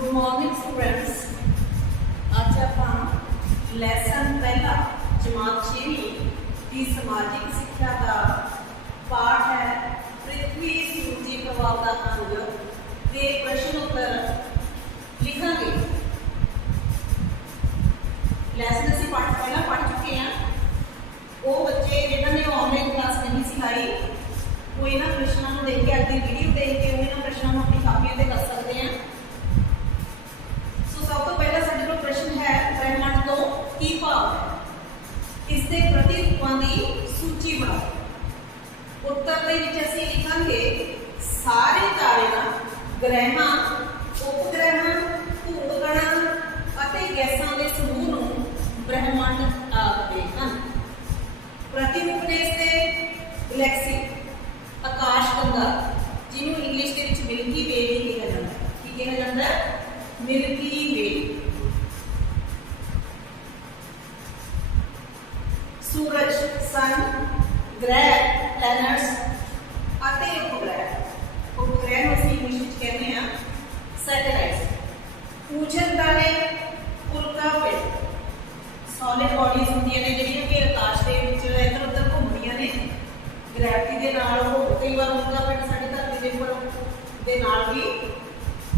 Good morning students. आज आप lesson पहला जमात 6वीं की समाजिक शिक्षा का पाठ है पृथ्वी सूरजी प्रभाव का अंग के प्रश्न उत्तर लिखांगे। लैसन असीं पाठ पहला पढ़ चुके हैं। वो बच्चे जिन्होंने ऑनलाइन क्लास नहीं सिखाई वो इन्होंने प्रश्नों को देख के अगली वीडियो देख के उन्होंने प्रश्नों को अपनी कापियों पर कर सकते हैं। सब तो पहला साडे कोल प्रश्न है ब्रह्मंड तो की भाव है, इसके प्रतिरूपों की सूची बनाओ। उत्तर दे विच असीं लिखांगे सारे तारे ग्रहां उपग्रहां धूलकणां अते गैसां दे समूह नूं ब्रह्मंड आखदे हन। प्रतिरूप ने इसके गैलेक्सी आकाशगंगा जिन्होंने इंग्लिश के विच मिल्की वे भी कहा जाता है। की कहा जाता है? मिल्की वे। सूरज सन ग्रह प्लैनेट्स अते उपग्रह उपग्रह असीं इंग्लिश विच कहते हैं सैटेलाइट्स। पूजन तारे उल्का पिंड सॉलिड बॉडीज होंदियां ने जिहड़ियां कि आकाश दे विच इधर उधर घुमदियां ने ग्रैविटी दे नाल। कई बार उल्का पिंड साडी धरती दे उपर दे नाल भी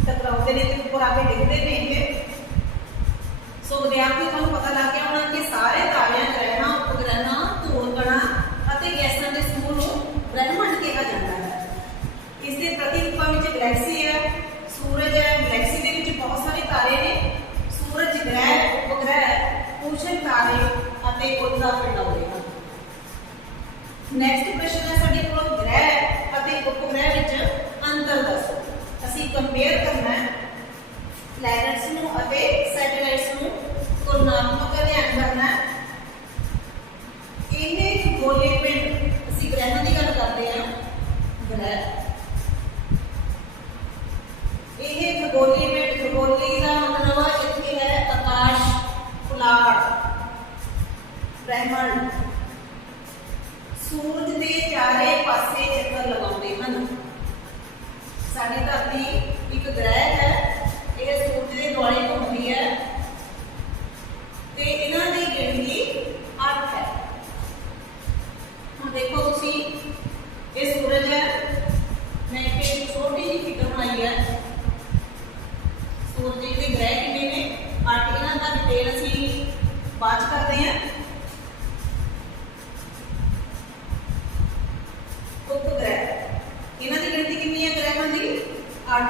टकराते हैं तो ऊपर आके डिगते हैं। सो विद्यार्थी को पता लग गया होना कि सारे तारे ग्रहां उपग्रहां धूलकणां अते गैसां दे समूह नूं ब्रह्मंड कहा जाता है। इसके प्रतिरूपां विच गैलेक्सी है, सूरज है। गैलेक्सी दे विच बहुत सारे तारे ने। सूरज ग्रह उपग्रह पूजन तारे अते उल्का पिंड आउंदे हन। नैक्सट प्रश्न है साडे कोल ग्रह अते उपग्रह विच अंतर दसो। असीं कंपेयर करना है प्लैनेट्स नूं अते सैटेलाइट्स नूं तुलनात्मक अध्ययन करना है। इन्हें खगोली पिंड असीं ग्रहां की गल करते हैं ग्रह। यह खगोली पिंड खगोली का मतलब इत्थे है आकाश पुलाड़ ब्रह्मंड। सूरज के चारे पासे चक्कर लगाते हैं। साडी धरती एक ग्रह है, यह सूरज के दुआले घूमती है ते इन्हां दी गिनती 8 है। हुण देखो तुसीं ये सूरज है, मैं एक छोटी जी फिगर बनाई है। सूरज के ग्रह कितने ने? 8। इन्हां दा डिटेल असीं बाद करते हैं। उपग्रह इन्हां दी गिनती कितनी है ग्रहां दी? 8,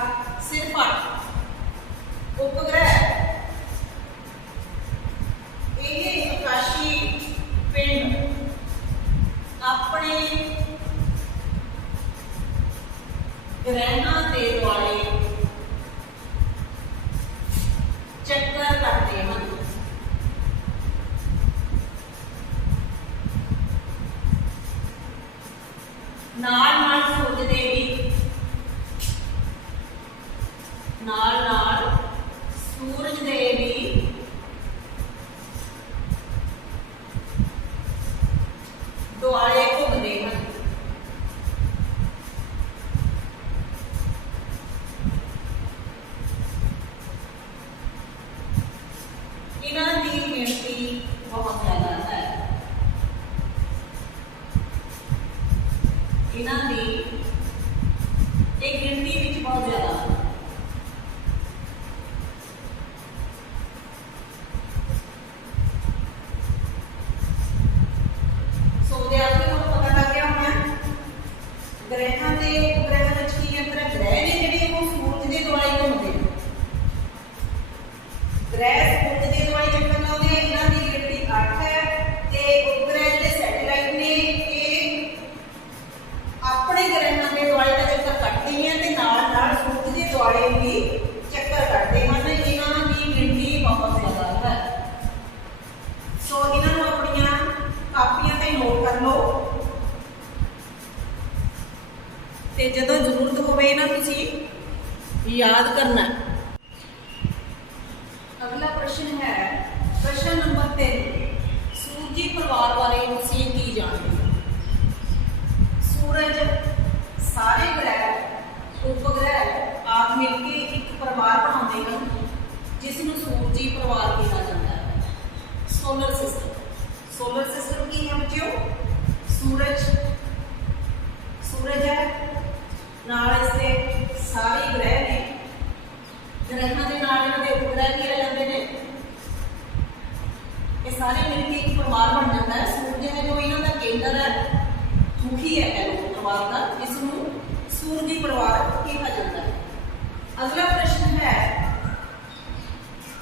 सिर्फ 8 उपग्रह। ये आकाशी पिंड अपने ग्रहां के दुआले चक्कर करते हैं। नाल नाल सूरज दे भी नाल सूरज दे भी दुआले घूमते हैं। इन्हां दी गिनती बहुत ज्यादा है। इन्हां दी एक गिनती विच बहुत ज्यादा है। ग्रहां के उपग्रहां विच की अंतर? ग्रह ने जिहड़े वो सूरज के दुआले घूमते हैं। ग्रह सूरज के दुआले चक्कर लाउंदे हैं। इन्हां दी गिनती 8 है ते उपग्रह जिहड़े सैटेलाइट ने ये अपने ग्रहां के दुआले का चक्कर कटदे हैं ते नाल-नाल सूरज के दुआले भी चक्कर कटदे हैं। इन्हां दी गिनती बहुत ज्यादा है। सो इन्हां नूं अपणियां कापियां ते नोट कर लो ते जदों जरूरत होवे ना तुसीं याद करना। अगला प्रश्न है प्रश्न नंबर 3। सूरजी परिवार बारे तुसीं की जानते हो? सूरज सारे ग्रह उपग्रह आप मिलकर एक परिवार बनाते ਆਉਂਦੇ ਹਨ ਜਿਸ ਨੂੰ ਸੂਰਜੀ ਪਰਿਵਾਰ ਕਿਹਾ ਜਾਂਦਾ ਹੈ। ਸੋਲਰ ਸਿਸਟਮ ਕੀ ਹੈ ਬੱਚਿਓ? सूरज है, नाल इसके सारे ग्रह ने, ग्रहों के नाल इन्हां दे उपग्रह भी आ जाते हैं। ये सारे मिलकर एक परिवार बन जाता है। सूरज है जो इन्हां दा केंद्र है, मुखी है कह लो परिवार का, इसनूं सूरजी परिवार कहा जाता है। अगला प्रश्न है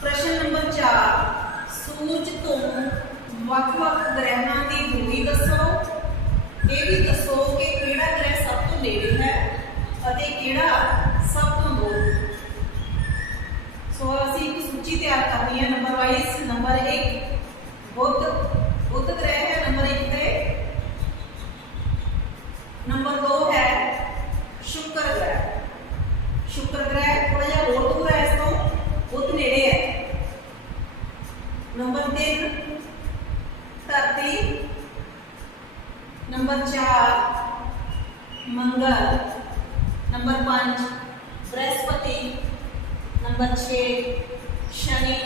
प्रश्न नंबर 4, सूरज तो ਵੱਖ-ਵੱਖ ग्रहों की दूरी दसो। ये भी दसो कि किहड़ा ग्रह सब तो नेड़े है अते किहड़ा सब तो दूर। सो असीं एक सूची तैयार करनी है नंबर वाइज। नंबर 1 बुध ग्रह है नंबर 1 पे। नंबर 2 है शुक्र ग्रह थोड़ा जिहा होर दूर है, इस तो बुध नेड़े है। नंबर 3 धरती। नंबर 4 मंगल। नंबर 5 बृहस्पति। नंबर 6 शनि।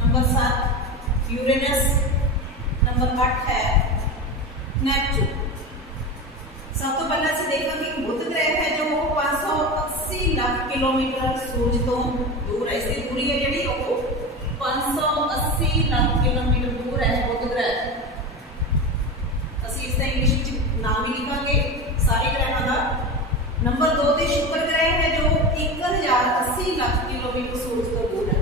Number 7 Uranus. नंबर 8 है नेपच्यून। सब तो पहले ਅਸੀਂ देखेंगे कि बुध ग्रह है जो 580 लाख किलोमीटर सूरज तो दूर है। इसकी दूरी है जी 580 लाख किलोमीटर दूर है बुध ग्रह। इसका इंग्लिश में नाम ही लिखांगे सारे ग्रहों का। नंबर 2 ते शुक्र ग्रह है जो 1080 लाख किलोमीटर सूरज तो दूर है।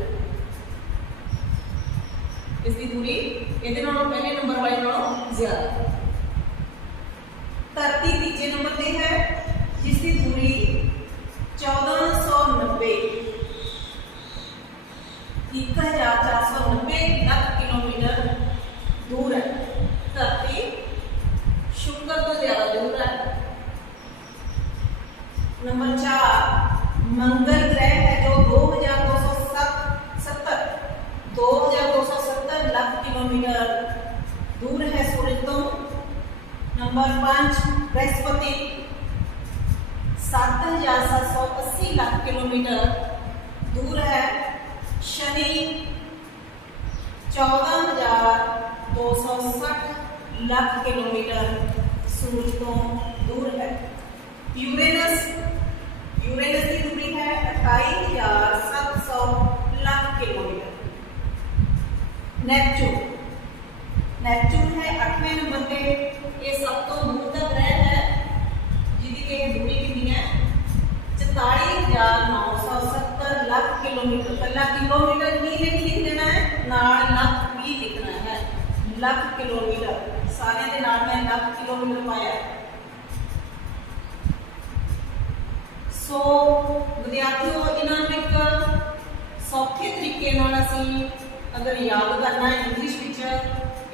इसकी दूरी इहदे नालों पहले नंबर वाले नालों ज्यादा। धरती तीजे नंबर पे है जिसकी दूरी 1490 1490 लाख किलोमीटर दूर है। धरती शुक्र तो ज्यादा दूर है। नंबर 4 मंगल ग्रह है जो 2270 लाख किलोमीटर दूर है सूरज तो। नंबर 5 बृहस्पति 7780 लाख किलोमीटर दूर है। शनि 14260 लाख किलोमीटर सूरज तो दूर है। यूरेनस की दूरी है 28700 लाख किलोमीटर। नेपच्यून है 8वें नंबर पे। ये सब तो दूर का ग्रह है जिसकी दूरी कितनी है 44970 लाख किलोमीटर। पहला किलोमीटर ही लिख देना है, नाल लाख भी लिखना है। लाख किलोमीटर सारे के नाल मैं लाख किलोमीटर पाया। सो विद्यार्थियों इन्होंने एक सौखे तरीके अगर याद करना है इंग्लिश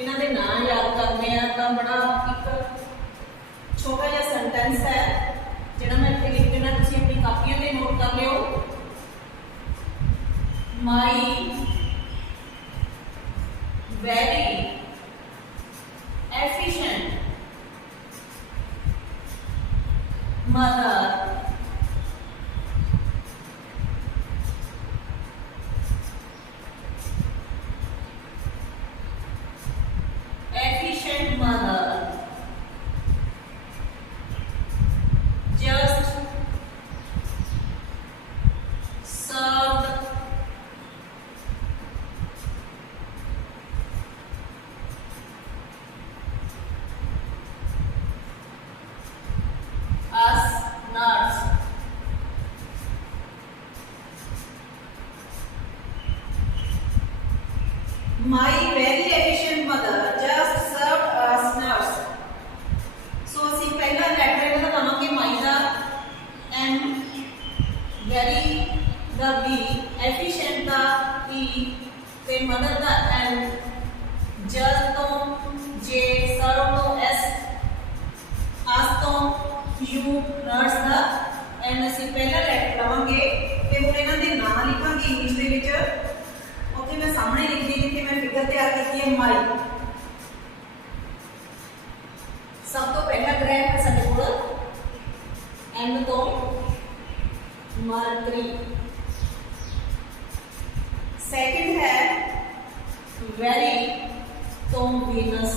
इन्हों के नाम याद करने हैं तो बड़ा एक छोटा जिहा सेंटेंस है जिहड़ा मैं इत्थे लिख देना, तुसीं अपनी कापियां ते नोट कर लिओ। My very efficient mother just served us nuts. My very efficient mother just served us nuts. So ਅਸੀਂ ਪਹਿਲਾ ਲੈਟਰ ਇਹਦਾ ਲਵਾਂਗੇ ਮਾਈ ਦਾ M, very ਦਾ B, efficient ਦਾ E ਤੇ mother ਦਾ N, just ਤੋਂ J, serve ਤੋਂ S, us ਤੋਂ U, nuts ਦਾ N। ਅਸੀਂ ਪਹਿਲਾ ਲੈਟਰ ਲਵਾਂਗੇ ਤੇ ਹੁਣ ਇਹਨਾਂ ਦੇ ਨਾਮ ਲਿਖਾਂਗੇ ਇੰਗਲਿਸ਼ ਦੇ ਵਿੱਚ। ਉੱਥੇ ਮੈਂ ਸਾਹਮਣੇ ਲਿਖਦੀ ਜਿੱਥੇ ਮੈਂ ਫਿਗਰ ਤਿਆਰ ਕੀਤੀ ਹੈ ਮਾਈ। सब तो पहला ग्रह है साडे कोल एंड तो मरकरी। सेकंड है वेरी तो वीनस।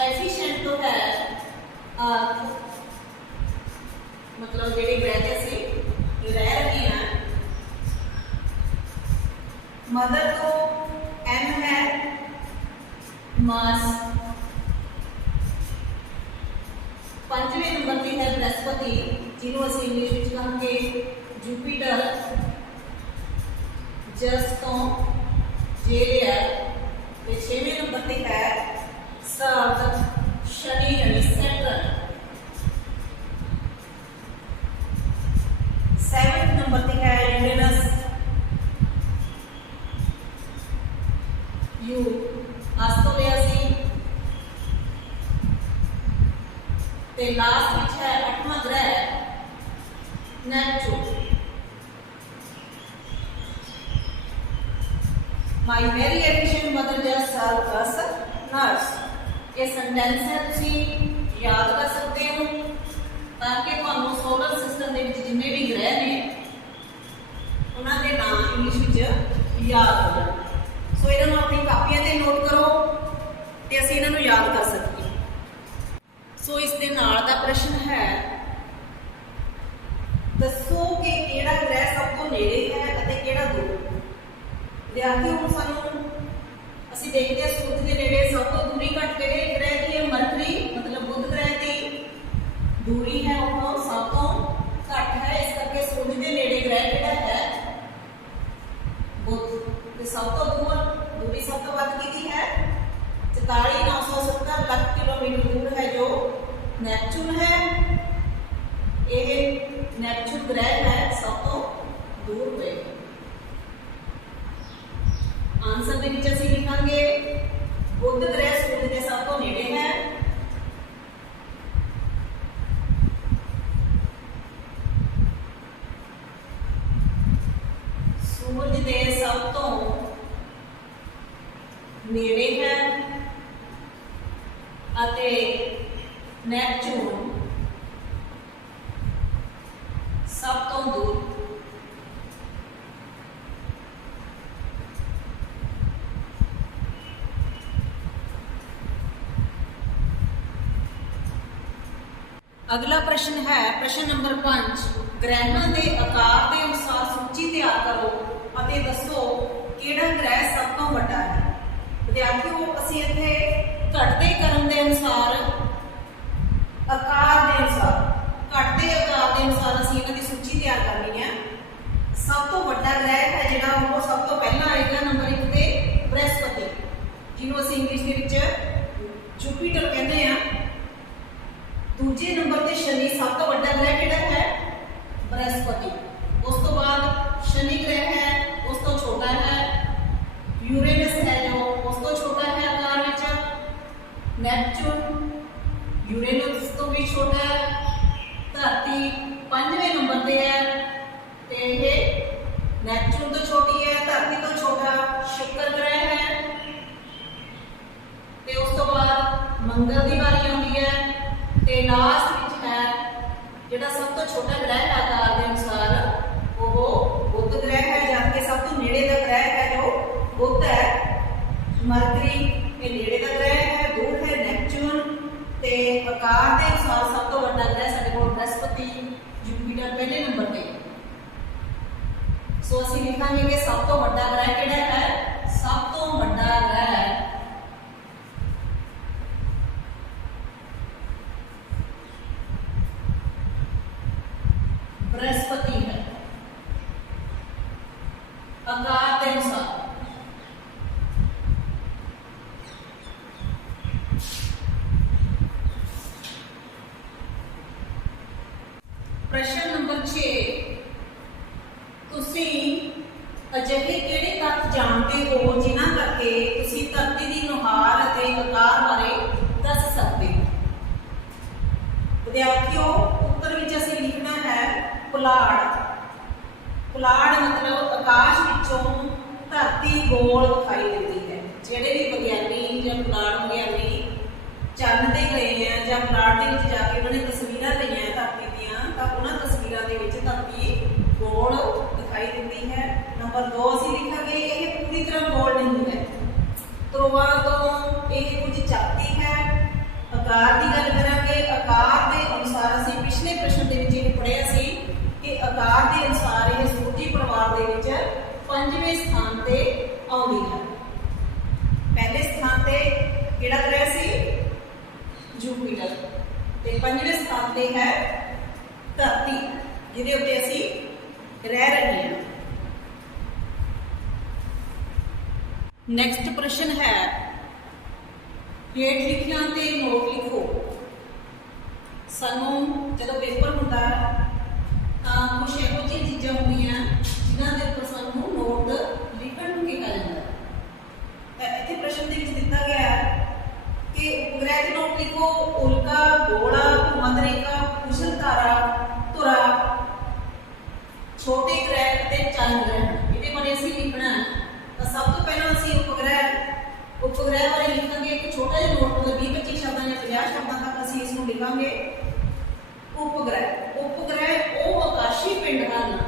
एफिशिएंट तो है अर्थ, मतलब जेडे ग्रह ते असीं रह रहे हैं। मदर तो एम है मार्स। पंजवें नंबर पर है बृहस्पति, जिन्होंने असीं इंग्लिश में कहांगे जुपिटर। जस्तो जेरियर। ते छेवें नंबर पर है सार्थ शनि यानी सैटर्न। 7वें नंबर पर है यूरेनस यू आस्ट्रेलिया। ते लास्ट विच है 8वां ग्रह Neptune. My very efficient mother just serve us nurse. ये सेंटेंस है, तुसी याद कर सकते हो ताकि तुहानू सोलर सिस्टम दे विच जिन्ने भी ग्रह ने उन्हां दे नाम इंग्लिश विच याद हो जाण। सो इन्हां नू अपनी कापियां ते नोट करो ते असीं इन्हां नू याद कर सकते। सो इस दे नाल दा प्रश्न है, दसो कि किहड़ा ग्रह सब तो नेड़े है अते किहड़ा दूर। विद्यार्थी हुण सानू असीं देखते हैं सूरज के नेड़े सब तो दूरी घट किहड़े ग्रह की है, मरकरी मतलब बुध ग्रह की दूरी है वो सब तो घट है। इस करके सूरज के नेड़े ग्रह किहड़ा है बुध। ते सब तो दूरी सब तो वध किहदी है 44,970 लाख किलोमीटर दूर है जो नेपच्यून है। यह नेपच्यून ग्रह है सब तो दूर पे। आंसर दे विच असीं लिखांगे बुध ग्रह सूरज के सब तो नेड़े है। सूरज के सब तो नेड़े है अते नेपच्यून सब तो दूर। अगला प्रश्न है प्रश्न नंबर 5। ग्रहां के आकार के अनुसार सूची तैयार करो अते दसो किहड़ा ग्रह सब तो वड्डा है। विद्यार्थियों असीं इत्थे घटते क्रम के अनुसार आकार के अनुसार घटते आकार के अनुसार असीं इन्हां दी सूची तैयार करनी है। सब तो वड्डा ग्रह है जिहड़ा वो सब तो पहला आएगा नंबर 1 ते बृहस्पति, जिन्हों असीं इंग्लिश दे विच जुपिटर कहते हैं। दूजे नंबर पर शनि सब तो वड्डा ग्रह किहड़ा है बृहस्पति। उस तो बाद शनि ग्रह है, उस तो छोटा है यूरेनस है जो उस तो छोटा है आकार विच। नेपच्यून यूरेनस तो भी छोटा है। धरती 5वें नंबर पे है ते ये नेपच्यून तो छोटी है, धरती तो छोटा शुक्र ग्रह है। ते उस तो बाद मंगल की बारी आती है ते लास्ट विच है जिहड़ा सब तो छोटा ग्रह है आकार के अनुसार वो बुध ग्रह है। जबकि सब तो नेड़े का ग्रह है जो बुध है। मरकरी ये नेड़े का ग्रह है, दूर है नेपच्यून। ते आकार के अनुसार सब तो वड्डा ग्रह साडे कोल बृहस्पति जुपिटर पहले नंबर पे। सो असीं लिखांगे कि सब तो वड्डा ग्रह किहड़ा है। सब तो वड्डा ग्रह बृहस्पति है आकार के अनुसार। प्रश्न नंबर 6। तुसी अजिहे किहड़े तत्त जानते हो जिन्हां करके तुसी धरती की नुहार अते आकार बारे दस सकते हो। विद्यार्थियों उत्तर विच असीं लिखना है पुलाड़। पुलाड़ मतलब आकाश विचों धरती गोल दिखाई देती है। जिहड़े भी विग्यानी या पुलाड़ विग्यानी चंद ते गए हैं या पुलाड़ दे विच जाके उन्होंने तस्वीरां लईआं धरती दीआं तां उन्हां तस्वीरां दे विच धरती गोल नंबर 2 ਅਸੀਂ ਲਿਖਾਂਗੇ ਇਹ ਪੂਰੀ ਤਰ੍ਹਾਂ ਗੋਲ ਨਹੀਂ ਹੈ। ਧਰੁਵਾਂ ਤੋਂ ਇਹ ਕੁਝ ਚੱਕਦੀ ਹੈ। ਆਕਾਰ ਦੀ ਗੱਲ ਕਰਾਂਗੇ, ਆਕਾਰ ਦੇ ਅਨੁਸਾਰ ਅਸੀਂ ਪਿਛਲੇ ਪ੍ਰਸ਼ਨ ਦੇ ਵਿੱਚ ਇਹ ਪੜ੍ਹਿਆ ਸੀ ਕਿ ਆਕਾਰ ਦੇ ਅਨੁਸਾਰ ਇਹ ਸੂਰਜੀ ਪਰਿਵਾਰ ਦੇ ਵਿੱਚ 5ਵੇਂ ਸਥਾਨ ਤੇ ਆਉਂਦੀ ਹੈ। ਪਹਿਲੇ ਸਥਾਨ ਤੇ ਕਿਹੜਾ ਗ੍ਰਹਿ ਸੀ? ਜੁਪੀਟਰ। ਤੇ 5ਵੇਂ ਸਥਾਨ ਤੇ ਹੈ ਧਰਤੀ, ਜਿਹਦੇ ਉੱਤੇ ਅਸੀਂ ਰਹਿ ਰਹੇ ਹਾਂ। ਨੈਕਸਟ ਪ੍ਰਸ਼ਨ ਹੈ, ਹੇਠ ਲਿਖਿਆਂ ਤੇ ਨੋਟ ਲਿਖੋ। ਸਾਨੂੰ ਜਦੋਂ ਪੇਪਰ ਹੁੰਦਾ ਤਾਂ ਕੁਝ ਇਹੋ ਜਿਹੀਆਂ ਚੀਜ਼ਾਂ ਹੁੰਦੀਆਂ ਜਿਨ੍ਹਾਂ ਦੇ ਉੱਪਰ ਸਾਨੂੰ ਨੋਟ ਲਿਖਣ ਨੂੰ ਕਿਹਾ ਜਾਂਦਾ। ਤਾਂ ਇੱਥੇ ਪ੍ਰਸ਼ਨ ਦੇ ਵਿੱਚ ਦਿੱਤਾ ਗਿਆ ਕਿ ਉਪਗ੍ਰਹਿ ਦੇ ਨੋਟ ਲਿਖੋ। ਉਲਕਾ, ਗੋਲਾ, ਭੂਮੱਧ ਰੇਖਾ, ਕੁਸ਼ਲ ਤਾਰਾ, ਧੁਰਾ, ਛੋਟੇ ਗ੍ਰਹਿ ਅਤੇ ਚੰਦ ਗ੍ਰਹਿ। ਇਹਦੇ ਬਾਰੇ ਅਸੀਂ ਲਿਖਣਾ। ਤਾਂ ਸਭ ਤੋਂ ਪਹਿਲਾਂ ਅਸੀਂ ਉਪਗ੍ਰਹਿ ਬਾਰੇ ਲਿਖਾਂਗੇ। ਇੱਕ ਛੋਟਾ ਜਿਹਾ ਨੋਟ ਹੋਵੇ 20-25 ਸ਼ਬਦਾਂ ਜਾਂ 50 ਸ਼ਬਦਾਂ ਤੱਕ ਅਸੀਂ ਇਸ ਨੂੰ ਲਿਖਾਂਗੇ। ਉਪਗ੍ਰਹਿ ਉਹ ਆਕਾਸ਼ੀ ਪਿੰਡ ਹਨ।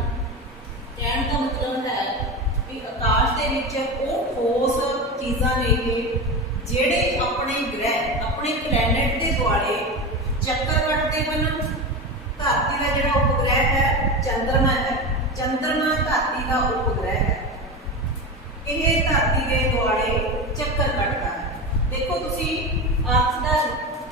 ਕਹਿਣ ਦਾ ਮਤਲਬ ਹੈ ਕਿ ਆਕਾਸ਼ ਦੇ ਵਿੱਚ ਉਹ ਠੋਸ ਚੀਜ਼ਾਂ ਨੇ ਜਿਹੜੇ ਆਪਣੇ ਗ੍ਰਹਿ, ਆਪਣੇ ਪਲੈਨਟ ਦੇ ਦੁਆਲੇ ਚੱਕਰ ਕੱਟਦੇ ਹਨ। ਧਰਤੀ ਦਾ ਜਿਹੜਾ ਉਪਗ੍ਰਹਿ ਹੈ ਚੰਦਰਮਾ ਹੈ। ਚੰਦਰਮਾ ਧਰਤੀ ਦਾ ਉਪਗ੍ਰਹਿ ਹੈ। ਇਹ ਧਰਤੀ ਦੇ ਦੁਆਲੇ ਚੱਕਰ ਕੱਟਦਾ ਹੈ। ਦੇਖੋ ਤੁਸੀਂ ਅਰਥ ਦਾ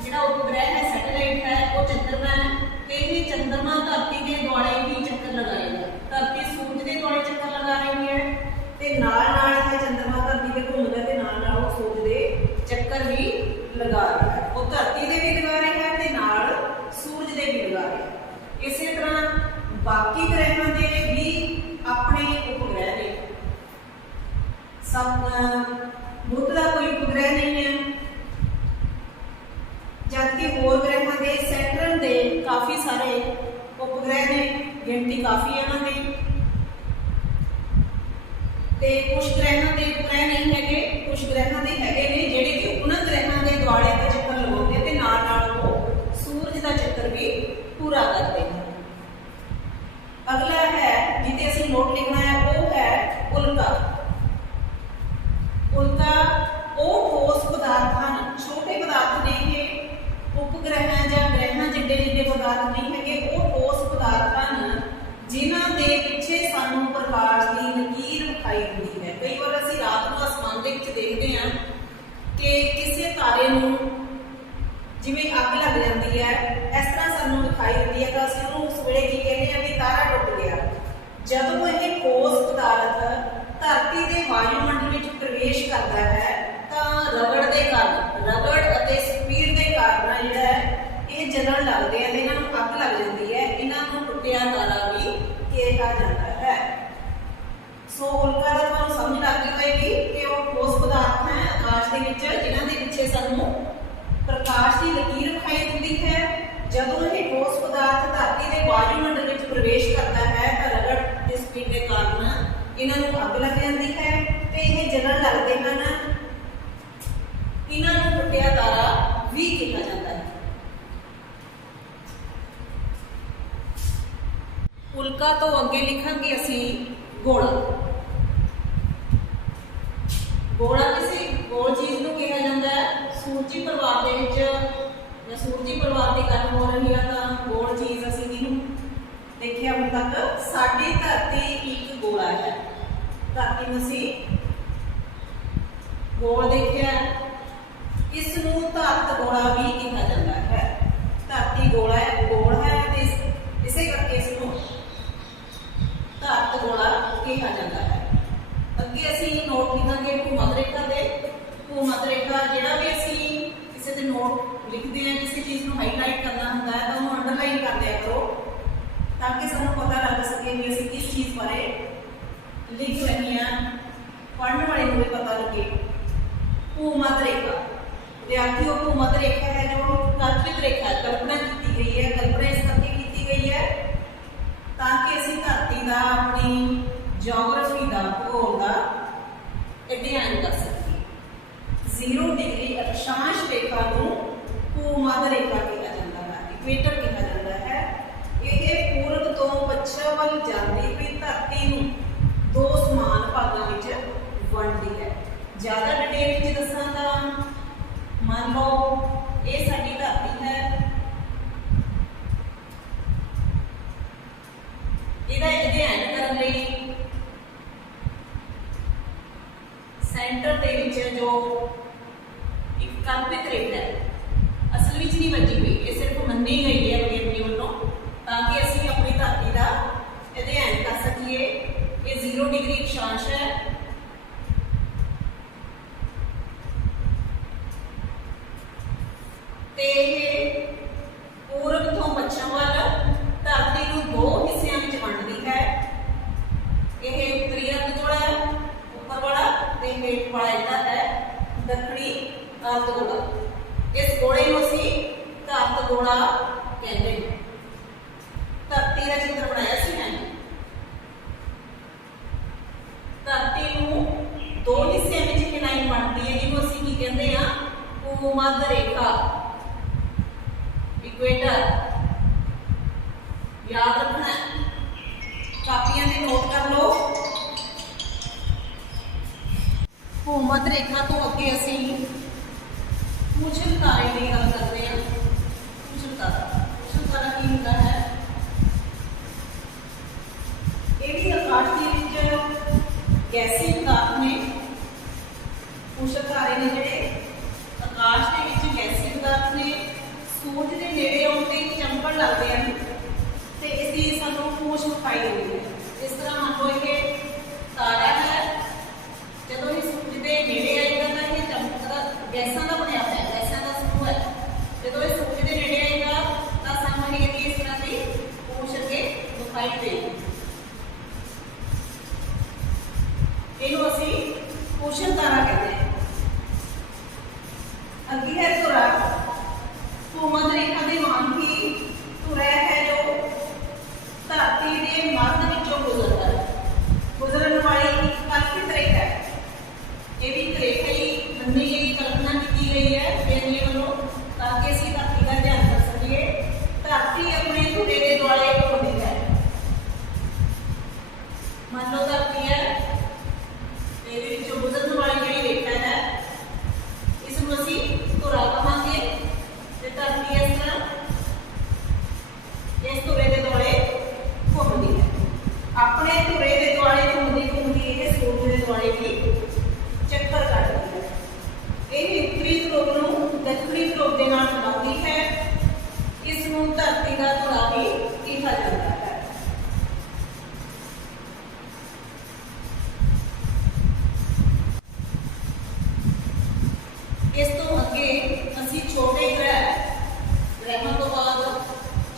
ਜਿਹੜਾ ਉਪਗ੍ਰਹਿ ਹੈ, ਸੈਟੇਲਾਈਟ ਹੈ, ਉਹ ਚੰਦਰਮਾ ਹੈ ਤੇ ਇਹ ਚੰਦਰਮਾ ਧਰਤੀ ਦੇ ਦੁਆਲੇ ਵੀ ਚੱਕਰ ਲਗਾਏਗਾ। ਧਰਤੀ ਸੂਰਜ ਦੇ ਦੁਆਲੇ ਚੱਕਰ ਲਗਾ ਰਹੀ ਹੈ ਤੇ ਨਾਲ ਇਹ ਚੰਦਰਮਾ ਧਰਤੀ ਤੇ ਘੁੰਮਦਾ ਤੇ ਨਾਲ ਉਹ ਸੂਰਜ ਦੇ ਚੱਕਰ ਵੀ ਲਗਾ ਰਿਹਾ ਹੈ। ਉਹ ਧਰਤੀ ਦੇ ਵੀ ਲਗਾ ਰਿਹਾ ਹੈ ਤੇ ਨਾਲ ਸੂਰਜ ਦੇ ਵੀ ਲਗਾ ਰਿਹਾ ਹੈ। ਇਸੇ ਤਰ੍ਹਾਂ ਬਾਕੀ ਗ੍ਰਹਿਾਂ ਦੇ ਵੀ ਆਪਣੇ ਉਪਗ੍ਰਹਿ ਨੇ। ਬੁੱਧ ਦਾ ਕੋਈ ਉਪਗ੍ਰਹਿ ਨਹੀਂ ਹੈ, ਜਦਕਿ ਹੋਰ ਗ੍ਰਹਿਾਂ ਦੇ ਸੈਟਰਨ ਦੇ ਕਾਫੀ ਸਾਰੇ ਉਪਗ੍ਰਹਿ ਨੇ। ਗਿਣਤੀ ਕਾਫੀ ਹੈ ਇਹਨਾਂ ਦੀ। ਤੇ ਕੁਝ ਗ੍ਰਹਿਾਂ ਦੇ ਉਪਗ੍ਰਹਿ ਨਹੀਂ ਹੈਗੇ, ਕੁਝ ਗ੍ਰਹਿਾਂ ਦੇ ਹੈਗੇ ਨੇ ਜਿਹੜੇ ਕਿ ਉਹਨਾਂ ਗ੍ਰਹਿਾਂ ਦੇ ਦੁਆਲੇ ਤੇ ਚੱਕਰ ਲਗਾਉਂਦੇ ਤੇ ਨਾਲ ਉਹ ਸੂਰਜ ਦਾ ਚੱਕਰ ਵੀ ਪੂਰਾ ਕਰਦੇ ਹਨ। ਅਗਲਾ ਹੈ ਜਿਹਦੇ ਅਸੀਂ ਨੋਟ ਲਿਖਣਾ ਹੈ, ਉਹ ਹੈ ਉਲਕਾ। ਉਲਕਾ ਉਹ ਠੋਸ ਪਦਾਰਥ ਹਨ। ਛੋਟੇ ਪਦਾਰਥ ਨੇ ਇਹ। ਉਪਗ੍ਰਹਿਾਂ ਜਾਂ ਗ੍ਰਹਿਾਂ ਜਿੱਡੇ ਪਦਾਰਥ ਨਹੀਂ ਹੈਗੇ। ਉਹ ਠੋਸ ਪਦਾਰਥ ਹਨ ਜਿਨ੍ਹਾਂ ਦੇ ਪਿੱਛੇ ਸਾਨੂੰ ਪ੍ਰਕਾਸ਼ ਦੀ ਲਕੀਰ ਵਿਖਾਈ ਦਿੰਦੀ ਹੈ। ਕਈ ਵਾਰ ਅਸੀਂ ਰਾਤ ਨੂੰ ਅਸਮਾਨ ਦੇ ਵਿੱਚ ਦੇਖਦੇ ਹਾਂ ਕਿ ਕਿਸੇ ਤਾਰੇ ਨੂੰ ਜਿਵੇਂ ਅੱਗ ਲੱਗ ਜਾਂਦੀ ਹੈ, ਇਸ ਤਰ੍ਹਾਂ ਸਾਨੂੰ ਦਿਖਾਈ ਦਿੰਦੀ ਹੈ ਤਾਂ ਅਸੀਂ ਉਹਨੂੰ ਉਸ ਵੇਲੇ ਕੀ ਕਹਿੰਦੇ ਹਾਂ ਕਿ ਤਾਰਾ ਟੁੱਟ ਗਿਆ। ਜਦੋਂ ਇਹ ਠੋਸ ਪਦਾਰਥ ਧਰਤੀ ਦੇ ਵਾਯੂਮੰਡਲ ਵਿੱਚ ਪ੍ਰਵੇਸ਼ ਕਰਦਾ ਹੈ ਤਾਂ ਰਗੜ ਅਤੇ ਸਪੀਡ ਦੇ ਕਾਰਨ ਜਿਹੜਾ ਹੈ ਇਹ ਜਲਣ ਲੱਗਦੇ ਆ ਤੇ ਇਹਨਾਂ ਨੂੰ ਅੱਗ ਲੱਗ ਜਾਂਦੀ ਹੈ। ਇਹਨਾਂ ਨੂੰ ਟੁੱਟਿਆ ਤਾਰਾ ਵੀ ਕਿਹਾ ਜਾਂਦਾ ਹੈ। ਸੋ ਉਲਕਾ ਦਾ ਤੁਹਾਨੂੰ ਸਮਝ ਲੱਗ ਗਈ ਹੋਏਗੀ ਕਿ ਉਹ ਠੋਸ ਪਦਾਰਥ ਹੈ ਆਕਾਸ਼ ਦੇ ਵਿੱਚ ਜਿਨ੍ਹਾਂ ਦੇ ਪਿੱਛੇ ਸਾਨੂੰ ਪ੍ਰਕਾਸ਼ ਦੀ ਲਕੀਰ ਵਿਖਾਈ ਦਿੰਦੀ ਹੈ। ਜਦੋਂ ਇਹ ਠੋਸ ਪਦਾਰਥ ਧਰਤੀ ਦੇ ਵਾਯੂਮੰਡਲ ਵਿੱਚ ਪ੍ਰਵੇਸ਼ ਕਰਦਾ ਹੈ ਤਾਂ ਰਗੜ ਤੇ ਸਪੀਡ ਦੇ ਕਾਰਨ ਇਹਨਾਂ ਨੂੰ ਅੱਗ ਲੱਗ ਜਾਂਦੀ ਹੈ ਤੇ ਇਹ ਜਲਣ ਲੱਗਦੇ ਹਨ। ਇਹਨਾਂ ਨੂੰ ਟੁੱਟਿਆ ਤਾਰਾ ਵੀ ਕਿਹਾ ਜਾਂਦਾ ਹੈ। ਉਲਕਾ ਤੋਂ ਅੱਗੇ ਲਿਖਾਂਗੇ ਅਸੀਂ ਗੋਲਾ। ਗੋਲਾ ਕਿਸੇ ਗੋਲ ਚੀਜ਼ ਨੂੰ ਕਿਹਾ ਜਾਂਦਾ ਹੈ। ਸੂਰਜੀ ਪਰਿਵਾਰ ਦੇ ਵਿੱਚ ਜਾਂ ਸੂਰਜੀ ਪਰਿਵਾਰ ਦੀ ਗੱਲ ਹੋ ਰਹੀ ਹੈ ਤਾਂ ਗੋਲ ਚੀਜ਼ ਅਸੀਂ ਇਹਨੂੰ ਦੇਖਿਆ ਹੁਣ ਤੱਕ। ਸਾਡੀ ਧਰਤੀ ਇੱਕ ਗੋਲਾ ਹੈ। ਧਰਤੀ ਨੂੰ ਅਸੀਂ ਗੋਲ ਦੇਖਿਆ। ਇਸ ਨੂੰ ਧਰਤ ਗੋਲਾ ਵੀ ਕਿਹਾ ਜਾਂਦਾ ਹੈ। ਧਰਤੀ ਗੋਲਾ ਹੈ, ਗੋਲ ਹੈ ਤੇ ਇਸੇ ਕਰਕੇ ਇਸ ਨੂੰ ਧਰਤ ਗੋਲਾ ਕਿਹਾ ਜਾਂਦਾ ਹੈ। ਅੱਗੇ ਅਸੀਂ ਨੋਟ ਲਿਖਾਂਗੇ ਭੂਮੱਧ ਰੇਖਾ ਦੇ। ਭੂਮੱਧ ਰੇਖਾ ਜਿਹੜਾ ਵੀ ਅਸੀਂ ਕਿਸੇ ਦੇ ਨੋਟ ਲਿਖਦੇ ਹਾਂ, ਕਿਸੇ ਚੀਜ਼ ਨੂੰ ਹਾਈਲਾਈਟ ਕਰਨਾ ਹੁੰਦਾ ਹੈ ਤਾਂ ਉਹਨੂੰ ਅੰਡਰਲਾਈਨ ਕਰ ਦਿਆ ਕਰੋ ਤਾਂ ਕਿ ਸਾਨੂੰ ਪਤਾ ਲੱਗ ਸਕੇ ਵੀ ਅਸੀਂ ਕਿਸ ਚੀਜ਼ ਬਾਰੇ ਲਿਖ ਰਹੇ ਹਾਂ, ਪੜ੍ਹਨ ਵਾਲੇ ਨੂੰ ਵੀ ਪਤਾ ਲੱਗੇ। ਭੂਮੱਧ ਰੇਖਾ ਵਿਦਿਆਰਥੀਓ, ਭੂਮੱਧ ਰੇਖਾ ਹੈ ਜੋ ਕਲਪਿਤ ਰੇਖਾ ਹੈ, ਕਲਪਨਾ ਕੀਤੀ ਗਈ ਹੈ। ਕਲਪਨਾ ਇਸ ਕਰਕੇ ਕੀਤੀ ਗਈ ਹੈ ਤਾਂ ਕਿ ਅਸੀਂ ਧਰਤੀ ਦਾ, ਆਪਣੀ ਜਿਓਗ੍ਰਾਫੀ ਦਾ, ਭੂਗੋਲ ਦਾ ਅਧਿਐਨ ਕਰ ਸਕੀਏ। 0 ਡਿਗਰੀ ਅਕਸ਼ਾਂਸ਼ ਰੇਖਾ ਨੂੰ ਭੂਮੱਧ ਰੇਖਾ ਕਿਹਾ ਜਾਂਦਾ ਹੈ, ਇਕੁਏਟਰ ਕਿਹਾ ਜਾਂਦਾ ਹੈ। ਇਹ ਪੂਰਬ ਤੋਂ ਪੱਛਮ ਵੱਲ ਜਾਂਦੀ ਹੋਈ ਧਰਤੀ ਨੂੰ ਦੋ ਸਮਾਨ ਜ਼ਿਆਦਾ ਡਿਟੇਲ ਵਿੱਚ ਦੱਸਾਂ ਤਾਂ ਮੰਨ ਲਓ ਇਹ ਸਾਡੀ ਧਰਤੀ ਹੈ, ਇਹਦਾ ਅਧਿਐਨ ਕਰਨ ਲਈ ਸੈਂਟਰ ਦੇ ਵਿੱਚ ਜੋ ਇੱਕ ਕਲਪਿਤ ਰੇਖਾ ਹੈ, ਅਸਲ ਵਿੱਚ ਨਹੀਂ ਬਚੀ ਹੋਈ, ਇਹ ਸਿਰਫ ਮੰਨੀ ਗਈ ਹੈ ਵਿਗਿਆਨੀ ਵੱਲੋਂ ਤਾਂ ਕਿ ਅਸੀਂ ਆਪਣੀ ਧਰਤੀ ਦਾ ਅਧਿਐਨ ਕਰ ਸਕੀਏ। ਇਹ 0 ਡਿਗਰੀ ਅਕਸ਼ਾਂਸ਼ ਹੈ ਤੇ ਇਹ ਪੂਰਬ ਤੋਂ ਪੱਛਮ ਵੱਲ ਧਰਤੀ ਨੂੰ 2 ਹਿੱਸਿਆਂ ਵਿੱਚ ਵੰਡਦੀ ਹੈ। ਇਹ ਉੱਤਰੀ ਅਰਧ-ਗੋਲਾ ਹੈ ਉੱਪਰ ਵਾਲਾ ਤੇ ਹੇਠ ਵਾਲਾ ਜਿਹੜਾ ਹੈ ਦੱਖਣੀ ਅਰਧ-ਗੋਲਾ। ਇਸ ਗੋਲੇ ਨੂੰ ਅਸੀਂ ਧਰਤ-ਗੋਲਾ ਕਹਿੰਦੇ ਹਾਂ। ਧਰਤੀ ਦਾ ਚਿੱਤਰ ਬਣਾਇਆ ਸੀ ਮੈਂ। ਧਰਤੀ ਨੂੰ 2 ਹਿੱਸਿਆਂ ਵਿੱਚ ਇੱਕ ਲਾਈਨ ਬਣਦੀ ਹੈ ਜਿਹਨੂੰ ਅਸੀਂ ਕੀ ਕਹਿੰਦੇ ਆ, ਭੂ-ਮੱਧ ਰੇਖਾ, ਇਕੁਏਟਰ। ਯਾਦ ਰੱਖਣਾ, ਕਾਪੀਆਂ ਤੇ ਨੋਟ ਕਰ ਲਓ। ਭੂ-ਮੱਧ ਰੇਖਾ ਤੋਂ ਅੱਗੇ ਅਸੀਂ ਪੂਛਲ ਤਾਰੇ ਦੀ ਗੱਲ ਕਰਦੇ ਹਾਂ। ਪੂਛਲ ਤਾਰਾ ਕੀ ਹੁੰਦਾ ਹੈ? ਇਹ ਵੀ ਆਕਾਸ਼ ਦੇ ਵਿੱਚ ਗੈਸੀ ਪਦਾਰਥ ਨੇ। ਪੂਛਲ ਤਾਰੇ ਨੇ ਜਿਹੜੇ ਆਕਾਸ਼ ਦੇ ਵਿੱਚ ਗੈਸੀ ਪਦਾਰਥ ਨੇ, ਸੂਰਜ ਦੇ ਨੇੜੇ ਆਉਣ ਤੇ ਚਮਕਣ ਲੱਗਦੇ ਹਨ ਤੇ ਇਸ ਦੀ ਸਾਨੂੰ ਪੂਛ ਵਿਖਾਈ ਦਿੰਦੀ ਹੈ। ਇਸ ਤਰ੍ਹਾਂ ਮੰਨ ਲਓ ਇਹ ਤਾਰਾ ਹੈ, ਜਦੋਂ ਇਹ ਸੂਰਜ ਦੇ ਨੇੜੇ ਆਏਗਾ ਤਾਂ ਇਹ ਚਮਕਦਾ ਗੈਸਾਂ ਦਾ ਬਣਿਆ ਹੋਇਆ ਹੈ, ਗੈਸਾਂ ਦਾ ਸਮੂਹ ਹੈ। ਜਦੋਂ ਇਹ ਸੂਰਜ ਦੇ ਨੇੜੇ ਆਏਗਾ ਤਾਂ ਸਾਨੂੰ ਇਹ ਇਸ ਤਰ੍ਹਾਂ ਦੀ ਪੂਛ ਅੱਗੇ ਵਿਖਾਈ ਦੇਗੀ। ਇਹਨੂੰ ਅਸੀਂ ਪੂਛਲ ਤਾਰਾ ਕਹਿੰਦੇ ਹਾਂ। ਅੱਗੇ ਹੈ ਧੁਰਾ। ਭੂ-ਮੱਧ ਰੇਖਾ ਦੇ ਵਾਂਗੀ ਧੁਰਾ ਹੈ ਜੋ ਧਰਤੀ ਦੇ ਮੱਧ ਵਿੱਚੋਂ ਗੁਜ਼ਰਦਾ ਹੈ, ਗੁਜ਼ਰਨ ਵਾਲੀ ਇੱਕ ਕਲਪਿਤ ਰੇਖਾ ਹੈ। ਇਹ ਵੀ ਇੱਕ ਰੇਖਾ ਹੀ ਮੰਨੀ ਗਈ, ਕਲਪਨਾ ਕੀਤੀ ਗਈ ਹੈ ਵਿਗਿਆਨੀਆਂ ਵੱਲੋਂ ਤਾਂ ਕਿ ਅਸੀਂ ਧਰਤੀ ਦਾ ਅਧਿਐਨ ਕਰ ਸਕੀਏ। ਧਰਤੀ ਆਪਣੇ ਧੁਰੇ ਦੇ ਦੁਆਲੇ ਘੁੰਮਦੀ ਹੈ। ਮੰਨ ਲਓ ਧਰਤੀ ਹੈ, ਇਹਦੇ ਵਿੱਚੋਂ ਗੁਜ਼ਰਨ ਵਾਲੀ ਜਿਹੜੀ ਰੇਖਾ ਹੈ ਇਸ ਨੂੰ ਅਸੀਂ ਧੁਰਾ ਕਹਾਂਗੇ ਤੇ ਧਰਤੀ ਇਸ ਤਰ੍ਹਾਂ ਇਸ ਧੁਰੇ ਦੇ ਦੁਆਲੇ ਘੁੰਮਦੀ ਹੈ। ਆਪਣੇ ਧੁਰੇ ਦੇ ਦੁਆਲੇ ਘੁੰਮਦੀ ਇਹ ਸੂਰਜ ਦੇ ਦੁਆਲੇ ਵੀ ਚੱਕਰ ਕੱਟਦੀ ਹੈ। ਇਹ ਉੱਤਰੀ ਧਰੁਵ ਨੂੰ ਦੱਖਣੀ ਧਰੁਵ ਦੇ ਨਾਲ ਮਿਲਾਉਂਦੀ ਹੈ। ਇਸ ਨੂੰ ਧਰਤੀ ਦਾ ਧੁਰਾ ਵੀ ਕਿਹਾ ਜਾਂਦਾ ਹੈ। ਇਸ ਤੋਂ ਅੱਗੇ ਅਸੀਂ ਛੋਟੇ ਗ੍ਰਹਿਾਂ ਤੋਂ ਬਾਅਦ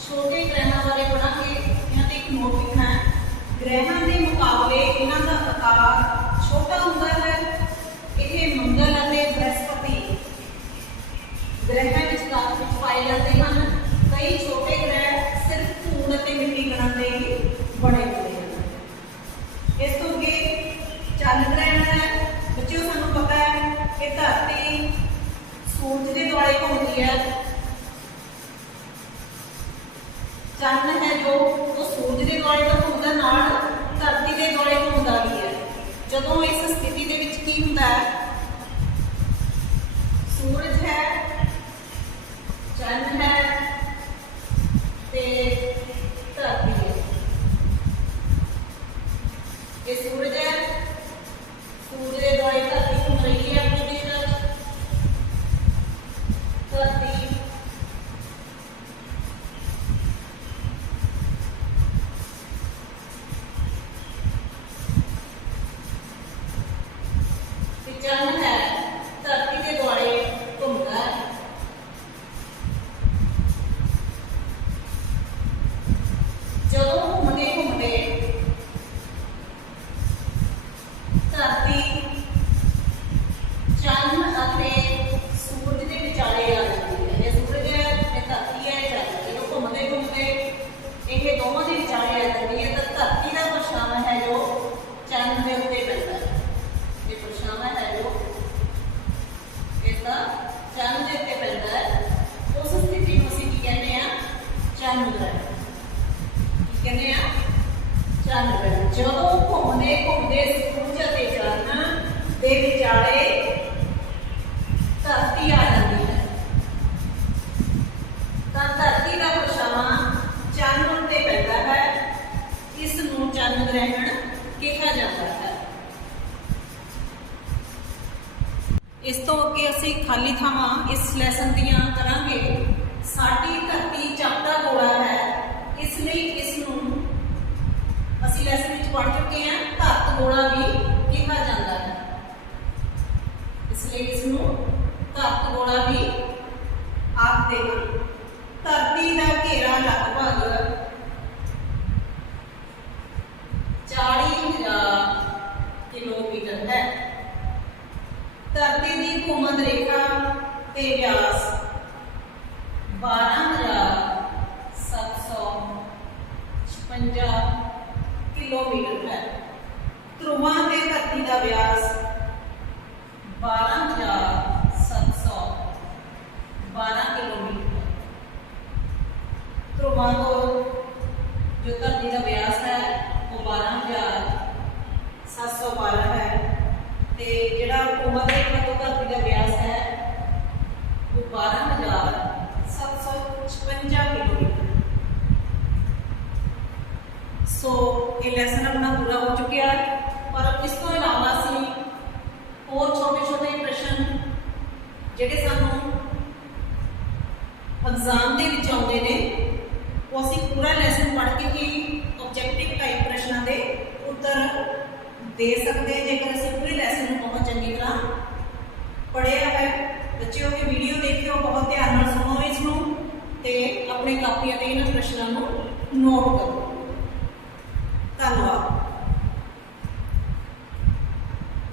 ਛੋਟੇ ਗ੍ਰਹਿਾਂ ਬਾਰੇ ਪੜ੍ਹਾਂਗੇ। ਇਹਨਾਂ ਤੇ ਇੱਕ ਨੋਟ ਲਿਖਣਾ ਹੈ। ਗ੍ਰਹਿਾਂ ਦੇ ਮੁਕਾਬਲੇ ਇਹਨਾਂ ਦਾ ਆਕਾਰ ਛੋਟਾ ਹੁੰਦਾ ਹੈ। ਇਹ ਮੰਗਲ ਅਤੇ ਬ੍ਰਹਿਸਪਤੀ ਗ੍ਰਹਿਾਂ ਵਿਚਕਾਰ ਵਿੱਚ ਪਾਏ ਜਾਂਦੇ ਹਨ। ਕਈ ਛੋਟੇ ਗ੍ਰਹਿ ਸਿਰਫ ਧੂੜ ਅਤੇ ਮਿੱਟੀ ਕਣਾਂ ਦੇ ਹੀ ਬਣੇ ਹੁੰਦੇ ਹਨ। ਇਸ ਤੋਂ ਅੱਗੇ ਚੰਦ ਗ੍ਰਹਿਣ ਹੈ। ਬੱਚਿਓ ਸਾਨੂੰ ਪਤਾ ਹੈ ਕਿ ਧਰਤੀ ਸੂਰਜ ਦੇ ਦੁਆਲੇ ਘੁੰਮਦੀ ਹੈ। ਚੰਨ ਹੈ ਜੋ ਉਹ ਸੂਰਜ ਦੇ ਦੁਆਲੇ ਤਾਂ ਘੁੰਮਦਾ, ਨਾਲ ਧਰਤੀ ਦੇ ਦੁਆਲੇ ਘੁੰਮਦਾ ਵੀ ਹੈ। ਜਦੋਂ ਇਸ ਸਥਿਤੀ ਦੇ ਵਿੱਚ ਕੀ ਹੁੰਦਾ ਹੈ, ਸੂਰਜ ਹੈ, ਚੰਨ ਹੈ ਤੇ ਧਰਤੀ ਹੈ। ਇਹ ਸੂਰਜ ਹੈ, ਸੂਰਜ ਦੇ ਦੁਆਲੇ ਧਰਤੀ ਘੁੰਮ ਰਹੀ ਹੈ ਆਪਣੀ ਦਿਸ਼ਾ ਵਿੱਚ। ਧਰਤੀ ਤੇ ਚੰਨ ਹੈ, ਧਰਤੀ ਦੇ ਦੁਆਲੇ ਘੁੰਮਦਾ ਹੈ। ਜਦੋਂ ਘੁੰਮਦੇ ਧਰਤੀ ਚੰਨ ਅਤੇ ਸੂਰਜ ਦੇ ਵਿਚਾਲੇ ਆ ਜਾਂਦੀ ਹੈ। ਇਹ ਸੂਰਜ ਹੈ, ਇਹ ਧਰਤੀ ਹੈ, ਚੰਨ। ਜਦੋਂ ਘੁੰਮਦੇ ਇਹ ਦੋਵਾਂ ਦੇ ਵਿਚਾਲੇ ਆ ਜਾਂਦੀ ਹੈ ਤਾਂ ਧਰਤੀ ਦਾ ਪਰਛਾਵਾਂ ਹੈ ਜੋ ਚੰਨ ਦੇ ਉੱਤੇ ਪੈਂਦਾ ਹੈ। ਇਹ ਪਰਛਾਵਾਂ ਹੈ ਜੋ ਇਸਦਾ ਚੰਨ ਦੇ ਉੱਤੇ ਪੈਂਦਾ ਹੈ। ਉਸ ਸਥਿਤੀ ਨੂੰ ਅਸੀਂ ਕੀ ਕਹਿੰਦੇ ਆ, ਚੰਨ ਗ੍ਰਹਿਣ। ਕੀ ਕਹਿੰਦੇ ਆ, ਚੰਨ ਗ੍ਰਹਿਣ। ਜਦੋਂ ਘੁੰਮਦੇ ਸੂਰਜ ਅਤੇ ਚੰਨ ਦੇ ਵਿਚਾਲੇ ਧਰਤੀ ਆ ਜਾਂਦੀ ਹੈ ਤਾਂ ਧਰਤੀ ਦਾ ਪਰਛਾਵਾਂ ਚੰਨ ਉੱਤੇ ਪੈਂਦਾ ਹੈ। ਇਸ ਨੂੰ ਚੰਨ ਗ੍ਰਹਿਣ ਕਿਹਾ ਜਾਂਦਾ ਹੈ। ਇਸ ਤੋਂ ਅੱਗੇ ਅਸੀਂ ਖਾਲੀ ਥਾਵਾਂ ਇਸ ਲੈਸਨ ਦੀਆਂ ਕਰਾਂਗੇ। ਸਾਡੀ ਧਰਤੀ ਚਪਟਾ ਗੋਲਾ ਹੈ, ਇਸ ਲਈ ਇਸ ਨੂੰ ਅਸੀਂ ਲੈਸਨ ਵਿੱਚ ਪੜ੍ਹ ਚੁੱਕੇ ਹਾਂ, ਧਰਤ ਗੋਲਾ ਵੀ ਕਿਹਾ ਜਾਂਦਾ ਹੈ। ਇਸ ਲਈ ਇਸ ਨੂੰ ਧਰਤ ਗੋਲਾ ਵੀ ਆਖਦੇ ਹਨ। ਧਰਤੀ ਦਾ ਘੇਰਾ ਲਗਭਗ 40,000 ਕਿਲੋਮੀਟਰ ਹੈ। ਧਰਤੀ ਦੀ ਭੂਮੱਧ ਰੇਖਾ ਤੇ ਵਿਆਸ 12,756 ਕਿਲੋਮੀਟਰ ਹੈ। ਧਰੁਵਾਂ ਤੇ ਧਰਤੀ ਦਾ ਵਿਆਸ 12,712 ਕਿਲੋਮੀਟਰ ਹੈ। ਧਰੁਵਾਂ ਤੋਂ ਜੋ ਧਰਤੀ ਦਾ ਵਿਆਸ ਹੈ ਉਹ 12,712 ਹੈ ਤੇ ਜਿਹੜਾ ਭੂਮੱਧ ਰੇਖਾ ਤੋਂ ਧਰਤੀ ਦਾ ਵਿਆਸ ਹੈ ਉਹ 12,756 ਕਿਲੋਮੀਟਰ। ਸੋ ਇਹ ਲੈਸਨ ਆਪਣਾ ਪੂਰਾ ਹੋ ਚੁੱਕਿਆ ਹੈ, ਪਰ ਇਸ ਤੋਂ ਇਲਾਵਾ ਅਸੀਂ ਹੋਰ ਛੋਟੇ ਪ੍ਰਸ਼ਨ ਜਿਹੜੇ ਸਾਨੂੰ ਐਗਜ਼ਾਮ ਦੇ ਵਿੱਚ ਆਉਂਦੇ ਨੇ ਉਹ ਅਸੀਂ ਪੂਰਾ ਲੈਸਨ ਪੜ੍ਹ ਕੇ ਹੀ ਆਬਜੈਕਟਿਵ ਟਾਈਪ ਪ੍ਰਸ਼ਨਾਂ ਦੇ ਉੱਤਰ ਦੇ ਸਕਦੇ ਹਾਂ, ਜੇਕਰ ਅਸੀਂ ਪੂਰੇ ਲੈਸਨ ਨੂੰ ਬਹੁਤ ਚੰਗੀ ਤਰ੍ਹਾਂ ਪੜ੍ਹਿਆ ਹੈ। ਬੱਚਿਓ ਇਹ ਵੀਡੀਓ ਦੇਖਿਓ, ਬਹੁਤ ਧਿਆਨ ਨਾਲ ਸੁਣੋ ਇਸ ਨੂੰ ਤੇ ਆਪਣੇ ਕਾਪੀਆਂ ਤੇ ਇਹਨਾਂ ਪ੍ਰਸ਼ਨਾਂ ਨੂੰ ਨੋਟ ਕਰੋ।